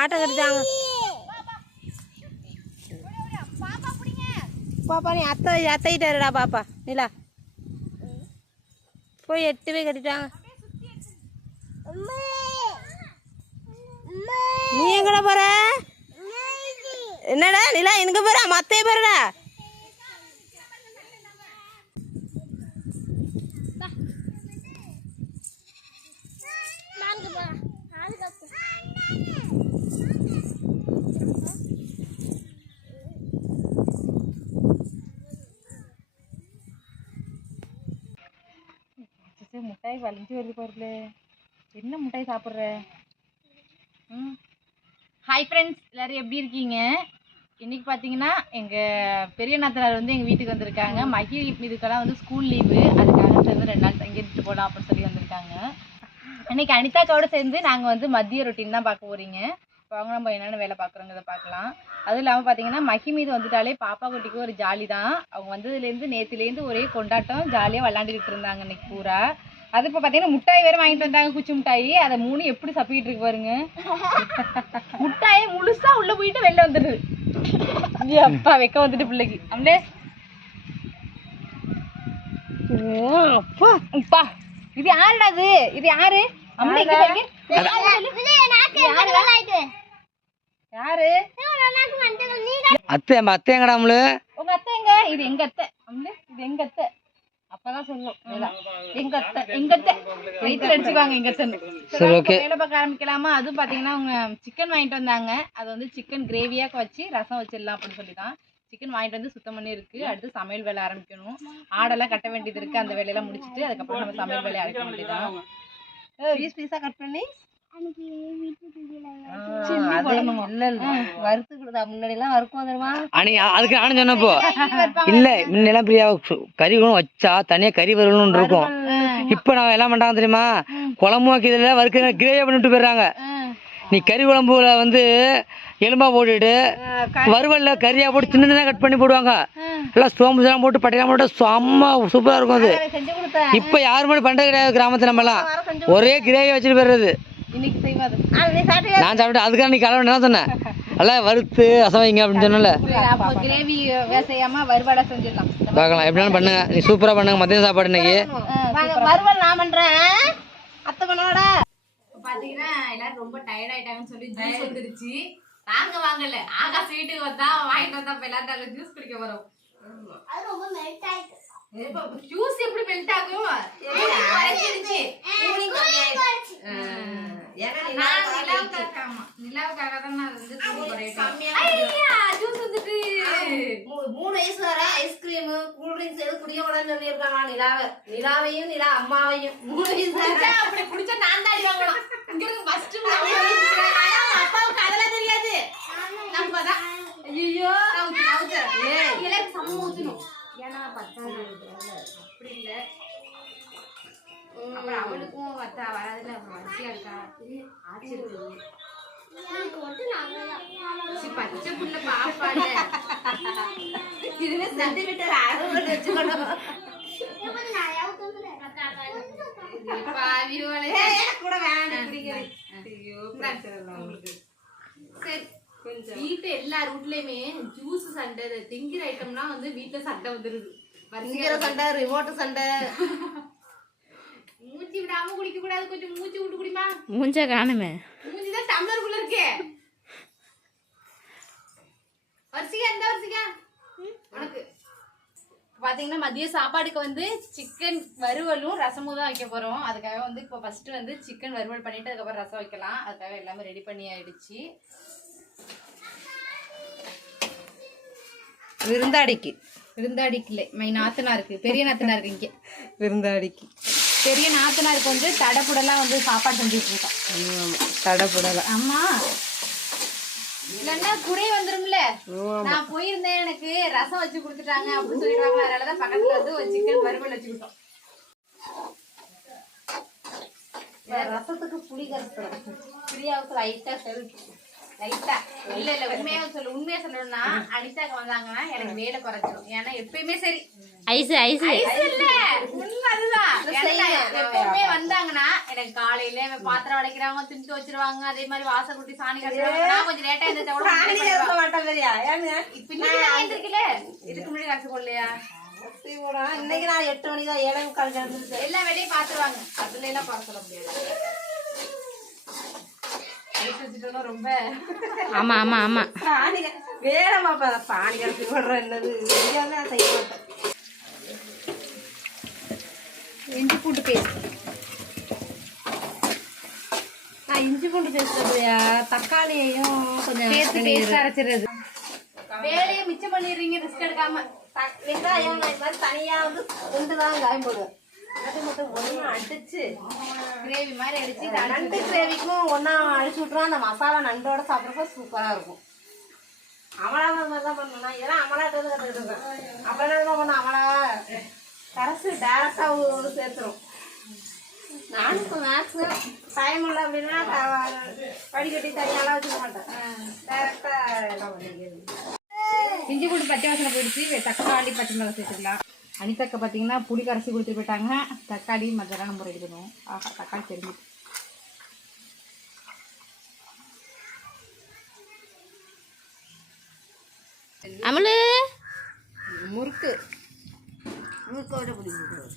ஆட்டம் கட்டிட்டாங்க. பாப்பா நீ அத்தைட்டாருடா பாப்பா. நிலா போய் 8 போய் கட்டிட்டாங்க. நீ எங்கடா போற? என்னடா நிலா எங்க போற? மத்தைய போறடா. முட்டாய் வலிஞ்சு வருது பாருல. என்ன முட்டாய் சாப்பிட்ற? ஹாய் ஃப்ரெண்ட்ஸ், எல்லாரும் எப்படி இருக்கீங்க? இன்னைக்கு பார்த்தீங்கன்னா எங்கள் பெரிய நாத்தனார் வந்து எங்கள் வீட்டுக்கு வந்திருக்காங்க. மகி இதுக்கெல்லாம் வந்து ஸ்கூல் லீவு, அதுக்காக சேர்ந்து 2 நாள் தங்கி எடுத்துட்டு போகலாம் அப்படின்னு சொல்லி வந்திருக்காங்க. இன்னைக்கு அனிதாக்காவோட சேர்ந்து நாங்கள் வந்து மதிய ரொட்டீன் தான் பார்க்க போகிறீங்க. அவங்க நம்ம என்னென்ன வேலை பார்க்குறோங்கிறத பார்க்கலாம். அதுவும் இல்லாமல் பார்த்தீங்கன்னா மகி மீது வந்துட்டாலே பாப்பா குட்டிக்கு ஒரு ஜாலி தான். அவங்க வந்ததுலேருந்து நேற்றுலேருந்து ஒரே கொண்டாட்டம், ஜாலியாக விளாண்டுக்கிட்டு இருந்தாங்க இன்னைக்கு பூரா. அது இப்போ பார்த்தீங்கன்னா முட்டாய் வேறு வாங்கிட்டு வந்தாங்க, குச்சி முட்டாயி. அதை 3 எப்படி சப்பிக்கிட்டு இருக்கு பாருங்க. முட்டாயை முழுசா உள்ள போயிட்டு வெளில வந்துடுது. அப்பா வைக்க வந்துட்டு பிள்ளைக்கு அப்படியே. அப்பா அப்பா இது யாருடா? இது யாரு? யாரு அத்தை? அத்தை எங்கடாமலு? உங்க அத்தை எங்க? இது எங்க அத்தை. இது எங்க அத்தை. அப்பதான் சொல்லும் எங்க அத்தை எங்க அத்தை வயிற்றுல அடிச்சுக்குவாங்க எங்க அத்தைன்னு. வேலை பார்க்க ஆரம்பிக்கலாமா? அதுவும் பாத்தீங்கன்னா அவங்க சிக்கன் வாங்கிட்டு வந்தாங்க. அது வந்து சிக்கன் கிரேவியாக வச்சு ரசம் வச்சிடலாம் அப்படின்னு சொல்லிதான். சிக்கன் வாங்கிட்டு வந்து சுத்தம் பண்ணி இருக்கு. அடுத்து சமையல் வேலை ஆரம்பிக்கணும். ஆடெல்லாம் கட்ட வேண்டியது இருக்கு. அந்த வேலையெல்லாம் முடிச்சுட்டு அதுக்கப்புறம் நம்ம சமையல் வேலையை அரைக்க வேண்டியதான். பீஸ் பீஸா கட் பண்ணி வறுத்து கொடுத்தா. முன்னாடி எல்லாம் வறுக்கும் தெரியுமா? அதுக்கு நானும் சொன்னப்போ இல்ல முன்னெல்லாம் பிரியா கறி வச்சா தனியா கறி வரணும்னு இருக்கும். இப்ப நான் எல்லாம் பண்றாங்க தெரியுமா? குழம்பு வைக்கிறதுல வறுக்க கிரேவியா பண்ணிட்டு போயிடுறாங்க. நீ கறி குழம்புல வந்து எலும்பா போட்டுட்டு வறுவல்ல கறியா போட்டு சின்னதாக கட் பண்ணி போடுவாங்க. எல்லாம் சோம்பு எல்லாம் போட்டு பட்டையெல்லாம் போட்டு செம்ம சூப்பரா இருக்கும் அது. இப்ப யாருமே பண்றது கிடையாது கிராமத்துல. நம்ம எல்லாம் ஒரே கிரேவியை வச்சுட்டு போயிடுறது. நான் சாப்பிட்டு அதுக்காக நீ கிளம்ப என்ன சொன்னேன்? எல்லாம் வறுத்து ரசம் வைங்க அப்படின்னு சொன்னல. பார்க்கலாம் எப்படினாலும் பண்ணுங்க. நீ சூப்பரா பண்ணுங்க மதியம் சாப்பாடு இன்னைக்கு. வறுவல் நான் பண்றேன். அத்தை பண்ணோட பாத்தீங்கன்னா எல்லாரும் ரொம்ப டயர்ட் ஆயிட்டாங்கன்னு சொல்லி ஜூஸ் வந்துருச்சு. நாங்க வாங்கல, ஆகாஷ் வீட்டுக்கு வந்தா வாங்கிட்டு வந்தா இப்ப எல்லாரும் நாங்க ஜூஸ் குடிக்க வரோம். அது ரொம்ப மெல்ட் ஆயிடுச்சு. ஜூஸ் எப்படி மெல்ட் ஆகும்? கூலிங் கம்மியாயிடுச்சு. நிலாவுக்காக தான் நான் வந்து ஜூஸ் வந்துட்டு 3 வயசு வர ஐஸ்கிரீம் கூல் ட்ரிங்க்ஸ் எதுவும் குடிக்க கூடாதுன்னு சொல்லியிருக்காங்க. நிலாவையும் நிலா அம்மாவையும் 3 வயசு அப்படி குடிச்சா நான் தான் வாங்கலாம். இங்க இருந்து ஃபர்ஸ்ட் அப்பாவுக்கு அதெல்லாம் தெரியாது. நம்ம தான் ஐயோ எனக்கு சம்ம ஊத்தணும். ஏன்னா 10ஆவது அப்படி இல்லை. அப்புறம் அவளுக்கும் வராதுல வரிசையா இருக்கா ஆச்சு இருக்கு. பச்சை புள்ள பாப்பால இதுவே சென்டிமீட்டர் 60 வச்சுக்கணும். கூட வேணும் குடிக்கிறது. வீட்டு எல்லா ரூட்லயுமே ஜூஸ் சண்டை திங்கிற ஐட்டம்லாம் வந்து வீட்டுல சண்டை வந்துருது. திங்கிற சண்டை, ரிமோட் சண்டை. மூஞ்சி விடாம குடிக்க கூடாது, கொஞ்சம் மூஞ்சி விட்டு குடிமா. மூஞ்ச காணுமே, மூஞ்சிதான் டம்ளருக்குள்ள இருக்கே. வரிசையா எந்த வரிசையா உனக்கு பாத்தீங்கன்னா மதிய சாப்பாடுக்கு வந்து சிக்கன் வறுவலும் ரசமும் தான் வைக்க போறோம். அதுக்காக வந்து இப்போ ஃபர்ஸ்ட் வந்து சிக்கன் வறுவல் பண்ணிட்டு அதுக்கப்புறம் ரசம் வைக்கலாம். அதுக்காக எல்லாமே ரெடி பண்ணி ஆயிடுச்சு. விருந்தாடிக்கு இல்லை, மை நாத்தனாருக்கு, பெரிய நாத்தனாருக்கு. இங்கே விருந்தாடிக்கு பெரிய நாத்தனாருக்கு வந்து தடப்புடலாம் வந்து சாப்பாடு செஞ்சுட்டு இருக்கோம். தடப்புடலாம் ஆமா, இல்லன்னா குறை வந்துரும்ல. நான் போயிருந்தேன், எனக்கு ரசம் வச்சு கொடுத்துட்டாங்க அப்படின்னு சொல்லிடுவாங்க. அதனாலதான் பக்கத்துல வந்து ஒரு சிக்கன் வறுவல் வச்சுக்கிட்டோம். ரசத்துக்கு புளி கரைசல் பிரியாவுக்கு லைட்டா லைட்டா இல்ல உண்மையா சொல்லணும்னா அனிதாக்கு வந்தாங்கன்னா எனக்கு வேலை குறைச்சிடும். ஏன்னா எப்பயுமே சரி ஐஸ் இல்ல உண்மை அதுதான். எப்பவுமே வந்தாங்கன்னா எனக்கு காலையில பாத்திரம் வளைக்கிறவங்க திண்டு வச்சிருவாங்க, அதே மாதிரி வாசல் கூட்டி சாணி கட்டுவாங்க. கொஞ்சம் லேட்டா எழுந்திரிச்சா கூட எழுந்திருக்கல, இதுக்கு முன்னாடி காசு போடலையா? இன்னைக்கு நான் 8 மணி தான் 7:45 கிளம்பிருக்கேன். எல்லா வேலையும் பாத்துருவாங்க, அதுல எல்லாம் பார்க்க சொல்ல முடியாது. ரொம்ப ஆமா ஆமா ஆமா பாணி வேலை பாப்பா, பாணி கரைச்சி போடுற என்னது நான் செய்ய மாட்டேன். இஞ்சி பூண்டு பேஸ்ட், நான் இஞ்சி பூண்டு பேசுறதுலையா தக்காளியையும் கொஞ்சம் சேர்த்து பேஸ்ட் அரைச்சிடுறது. வேலையை மிச்சம் பண்ணிடுறீங்க ரிஸ்க் எடுக்காம. வெங்காயம் நான் இது மாதிரி தனியா வந்து 2 தான் காயம் போடுவேன். அது மட்டும் ஒண்ணு அடிச்சு கிரேவி மாதிரி அடிச்சு நண்டு கிரேவிக்கும் ஒன்னா அடிச்சு விட்டுருவோம். அந்த மசாலா நண்டோட சாப்பிட்றப்ப சூப்பரா இருக்கும். அமலா மாதிரி தான் பண்ணணும். இதெல்லாம் அமலாட்டு கற்றுக்கிட்டு இருக்கேன். அப்புறம் என்ன பண்ண அமலா கரைச்சி டேரக்டா சேர்த்துரும். நானும் இப்போ மேக்ஸ் டைம் இல்லை அப்படின்னா வடிகட்டி தனியாலாம் வச்சுக்க மாட்டேன். டேரக்டா எல்லாம் பண்ணிக்கிறது. இஞ்சி பூண்டு பச்சை வாசனை போயிடுச்சு. தக்காளி பச்சை மிளகாய் சேர்த்துக்கலாம். அனிதாக்கா பார்த்தீங்கன்னா புளி கரைச்சி கொடுத்துட்டு போயிட்டாங்க. தக்காளி மற்றெல்லாம் நம்ம ரெடி பண்ணுவோம். ஆஹா, தக்காளி தெரிஞ்சு அமலு முறுக்கு முறுக்கோட பிடிக்கும்.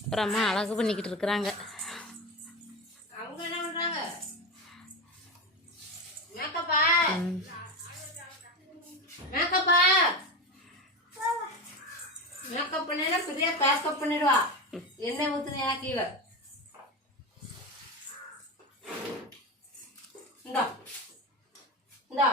அப்புறமா அழகு பண்ணிக்கிட்டு இருக்கிறாங்க. அவங்க என்ன பண்றாங்க? மேக்கப்பா மேக்கப்பா மேக்கப் பண்ணினா பிரியா பேக்கப் பண்ணிடுவா. எண்ணெய் ஊத்துனா கீழே இந்தா இந்தா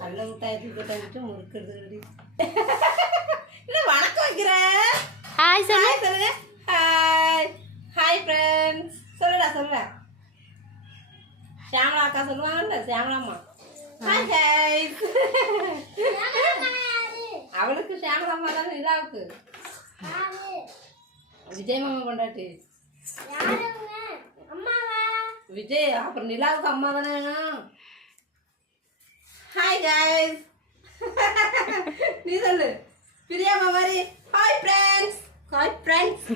கல்ல விட்டாயத்து முறுக்கிறது. இல்ல வணக்கம் வைக்கிறேன். ஹாய் சொல்லு. சொல்லுங்க. Hi hi friends. சொல்லுடா சொல்லுடா. ஷியாமலா அக்கா சொல்லுவாங்கல்ல, ஷியாமலாம்மா. Hi guys. அவளுக்கு ஷியாமலாம்மா தான் இதாவுக்கு. விஜய் மாமா கொண்டாட்டு. விஜய் அப்புறம் நிலாவுக்கு அம்மா தானே. Hi guys. நீ சொல்லு பிரியாமா மாதிரி. Hi friends. Hi friends.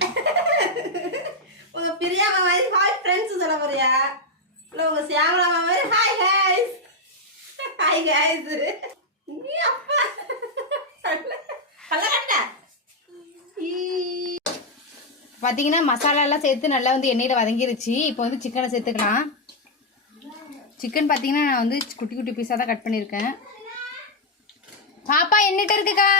உங்க பிரியாமா மாதிரி ஹாய் ஃப்ரெண்ட்ஸ் சொல்ல போறியா? இல்லை உங்க சியாமலாமா மாதிரி ஹாய் கைஸ். Hi guys. நீ அப்பா பார்த்தீங்கன்னா மசாலாலாம் சேர்த்து நல்லா வந்து எண்ணெயில் வதங்கிருச்சு. இப்போ வந்து சிக்கனை சேர்த்துக்கலாம். சிக்கன் பார்த்தீங்கன்னா நான் வந்து குட்டி குட்டி பீஸாக தான் கட் பண்ணியிருக்கேன். பாப்பா என்னட்ட இருக்குக்கா?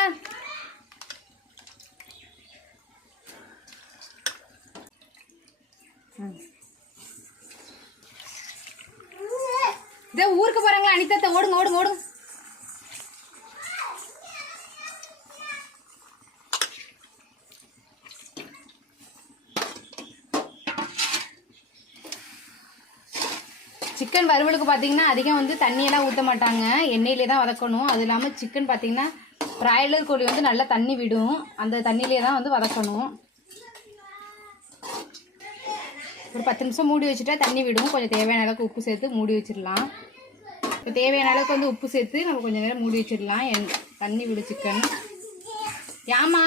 இதோ ஊருக்கு போகிறாங்களா அனிதா? ஓடுங்க ஓடுங்க ஓடுங்க. சிக்கன் வறுவலுக்கு பார்த்தீங்கன்னா அதிகம் வந்து தண்ணியெல்லாம் ஊற்ற மாட்டாங்க, எண்ணெயிலே தான் வதக்கணும். அது இல்லாமல் சிக்கன் பார்த்தீங்கன்னா பிராய்லர் கோழி வந்து நல்லா தண்ணி விடும், அந்த தண்ணியிலே தான் வந்து வதக்கணும். ஒரு 10 நிமிஷம் மூடி வச்சுட்டா தண்ணி விடும். கொஞ்சம் தேவையான அளவுக்கு உப்பு சேர்த்து மூடி வச்சிடலாம். இப்போ தேவையான அளவுக்கு வந்து உப்பு சேர்த்து நம்ம கொஞ்சம் நேரம் மூடி வச்சிடலாம். தண்ணி விடும் சிக்கன். ஏமா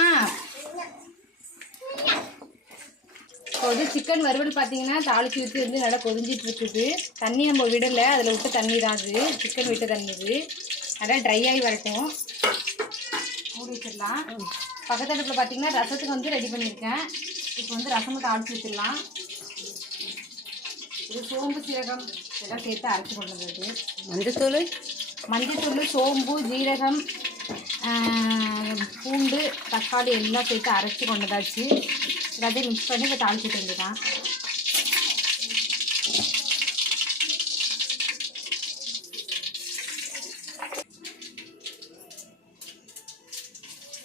இப்போ வந்து சிக்கன் வறுவல் பார்த்தீங்கன்னா தாளிச்சு ஊற்றி வந்து நல்லா கொதிஞ்சிட்டு இருக்குது. தண்ணி நம்ம விடலை, அதில் விட்டு தண்ணி தான் அது சிக்கன் விட்டு தண்ணி இது. நல்லா ட்ரை ஆகி வரட்டும், மூடி வச்சிடலாம். பக்கத்து அடுப்பில் பார்த்தீங்கன்னா ரசத்துக்கு வந்து ரெடி பண்ணியிருக்கேன். இப்போ வந்து ரசமும் தாளிச்சு ஊற்றிடலாம். இது சோம்பு சீரகம் இதெல்லாம் சேர்த்து அரைச்சி கொண்டு வந்தது. மஞ்சத்தூள் சோம்பு ஜீரகம் பூண்டு தக்காளி எல்லாம் சேர்த்து அரைச்சி கொண்டதாச்சு. எல்லாத்தையும் மிக்ஸ் பண்ணி இப்போ தாளிச்சிட்டு வந்துதான்.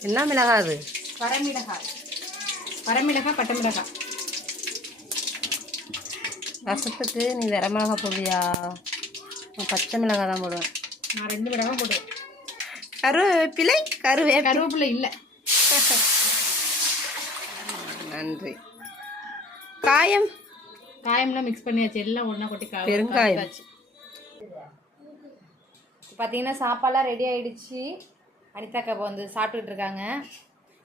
என்ன மிளகாய் அது? வரமிளகாய், பட்டை மிளகாய். ரசத்துக்கு நீ வேற மிளகாய் போடுவியா? பச்சை மிளகாய் தான் போடுவேன். நான் 2 மிளகாய் போடுவேன். கருவேப்பிலை இல்லை. நன்றி. காயம் காயம்லாம் மிக்ஸ் பண்ணியாச்சு, எல்லாம் ஒன்றா கொட்டி பெருங்காயம். பார்த்தீங்கன்னா சாப்பாடுலாம் ரெடி ஆயிடுச்சு. அனிதாக்கா இப்போ வந்து சாப்பிட்டுட்டு இருக்காங்க.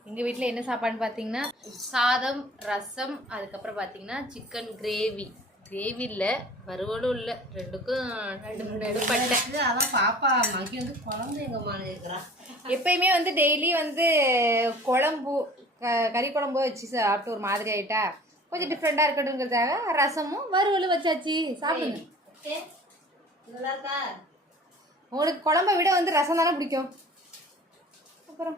எங்கள் வீட்டில் என்ன சாப்பாடுன்னு பார்த்தீங்கன்னா சாதம், ரசம், அதுக்கப்புறம் பார்த்தீங்கன்னா சிக்கன் கிரேவி. கிரேவி இல்லை, வறுவலும் இல்லை, ரெண்டுக்கும் நடுப்பட்டேன். அதான் பாப்பா மகி வந்து குழந்தை எங்கம்மா இருக்கிறான். எப்பயுமே வந்து டெய்லி வந்து குழம்பு கறி குழம்பு வச்சு சாப்பிட்டு ஒரு மாதிரி ஆயிட்டா, கொஞ்சம் டிஃப்ரெண்டாக இருக்கட்டுங்கிறதுக்காக ரசமும் வறுவலும் வச்சாச்சு. சாப்பிடுங்க. நல்லா இருக்கா? உங்களுக்கு குழம்பை விட வந்து ரசம் தானே பிடிக்கும். அப்புறம்